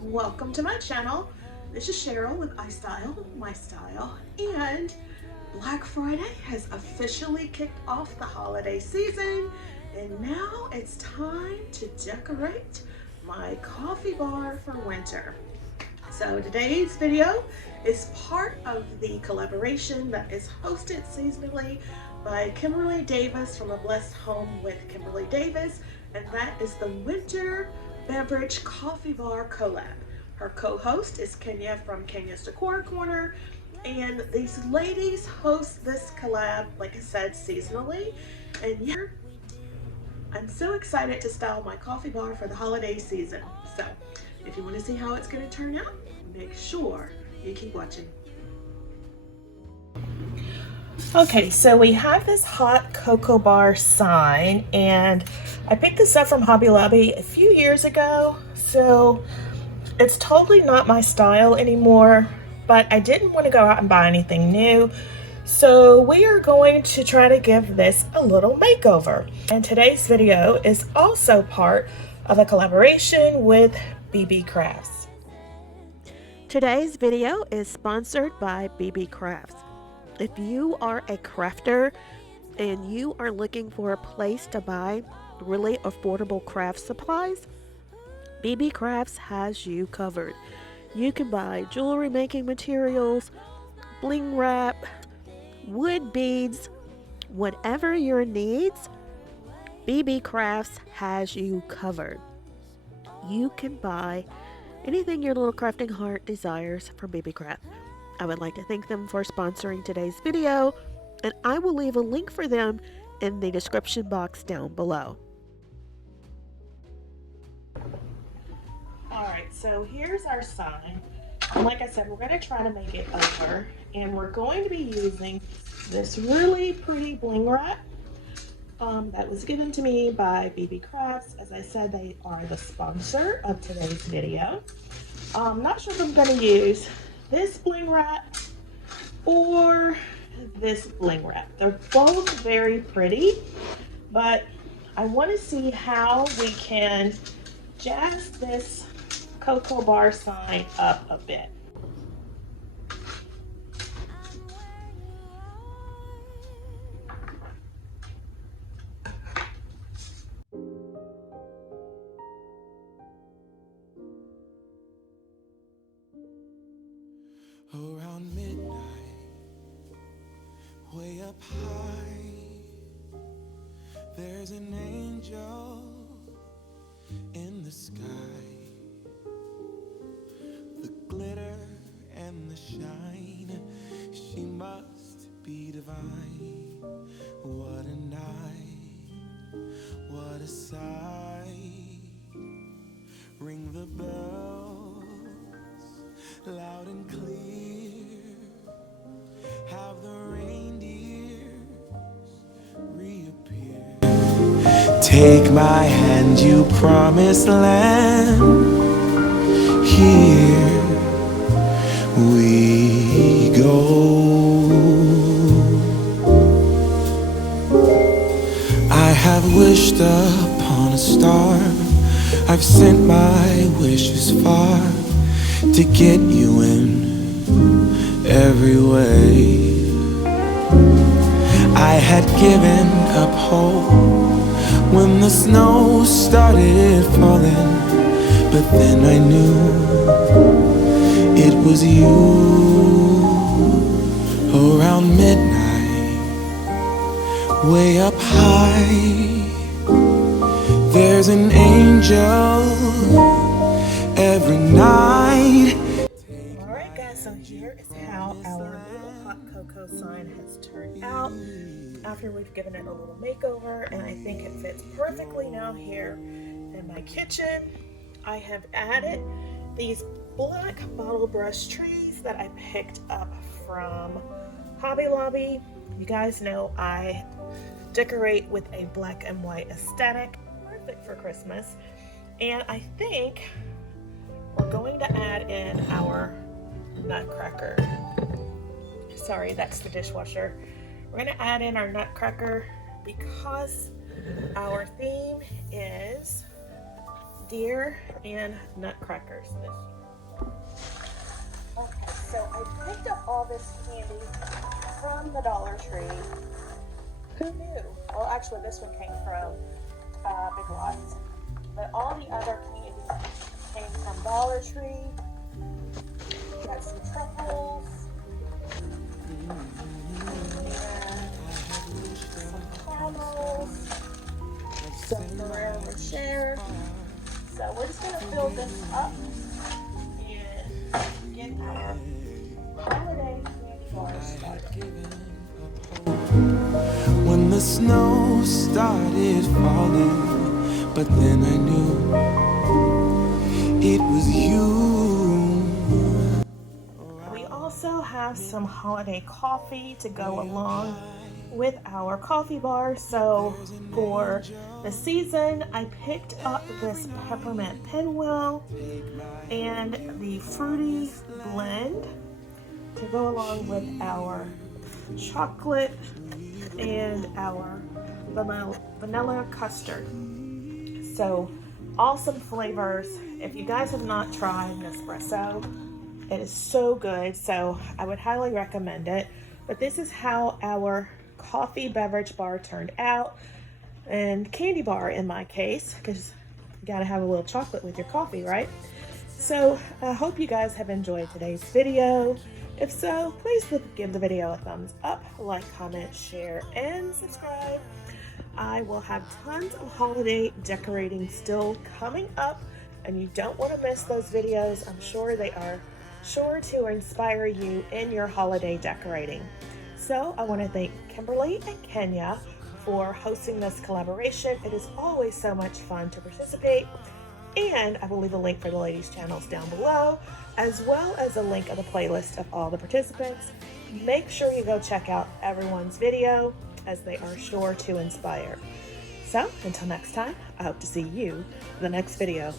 Welcome to my channel. This is Sheryl with iStylEmystyle, and Black Friday has officially kicked off the holiday season, and now it's time to decorate my coffee bar for winter. So today's video is part of the collaboration that is hosted seasonally by Kimberly Davis from A Blessed Home with Kimberly Davis, and that is the Winter Beverage Coffee Bar Collab. Her co-host is Kenya from Kenya's Decor Corner, and these ladies host this collab, like I said, seasonally. And yeah, I'm so excited to style my coffee bar for the holiday season. So if you want to see how it's going to turn out, make sure you keep watching. Okay, so we have this hot cocoa bar sign, and I picked this up from Hobby Lobby a few years ago, so it's totally not my style anymore, but I didn't want to go out and buy anything new, so we are going to try to give this a little makeover. And today's video is also part of a collaboration with Beebeecraft. Today's video is sponsored by Beebeecraft. If you are a crafter and you are looking for a place to buy really affordable craft supplies, Beebeecraft has you covered. You can buy jewelry making materials, bling wrap, wood beads, whatever your needs, Beebeecraft has you covered. You can buy anything your little crafting heart desires from Beebeecraft. I would like to thank them for sponsoring today's video, and I will leave a link for them in the description box down below. Alright, so here's our sign. And like I said, we're going to try to make it over, and we're going to be using this really pretty bling wrap that was given to me by Beebeecraft. As I said, they are the sponsor of today's video. I'm not sure if I'm going to use this bling wrap or this bling wrap. They're both very pretty, but I want to see how we can jazz this cocoa bar sign up a bit. Around midnight, way up high, there's an angel in the sky. The glitter and the shine, she must be divine. What a night, what a sight. Ring the bells loud and clear. Have the reindeers reappear. Take my hand, you promised land. Here we go. I have wished upon a star. I've sent my wishes far to get you in every way. I had given up hope when the snow started falling, but then I knew it was you. Around midnight, way up high, there's an angel every night. Alright guys, so here is how our little hot cocoa sign has turned out after we've given it a little makeover, and I think it fits perfectly now here in my kitchen, I have added these black bottle brush trees that I picked up from Hobby Lobby. You guys know I decorate with a black and white aesthetic, perfect for Christmas. And I think we're going to add in our nutcracker. Sorry, that's the dishwasher. We're going to add in our nutcracker because our theme is deer and nutcrackers this year. Okay, so I picked up all this candy from the Dollar Tree. Who knew? Well, actually, this one came from Big Lots, but all the other candy came from Dollar Tree. Got some truffles and some caramels, some Ferrero Rocher. So we're just going to fill this up and get our holiday candy bar started. When the snow started falling, but then I knew it was you. We also have some holiday coffee to go along with our coffee bar. So for the season, I picked up this peppermint pinwheel and the fruity blend to go along with our chocolate and our vanilla custard. So awesome flavors. If you guys have not tried Nespresso, it is so good. So I would highly recommend it. But this is how our coffee beverage bar turned out, and candy bar in my case, because you gotta have a little chocolate with your coffee, right? So I hope you guys have enjoyed today's video. If so, please give the video a thumbs up, like, comment, share, and subscribe. I will have tons of holiday decorating still coming up, and you don't want to miss those videos. I'm sure they are sure to inspire you in your holiday decorating. So I want to thank Kimberly and Kenya for hosting this collaboration. It is always so much fun to participate. And I will leave a link for the ladies' channels down below, as well as a link of the playlist of all the participants. Make sure you go check out everyone's video, as they are sure to inspire. So until next time, I hope to see you in the next video.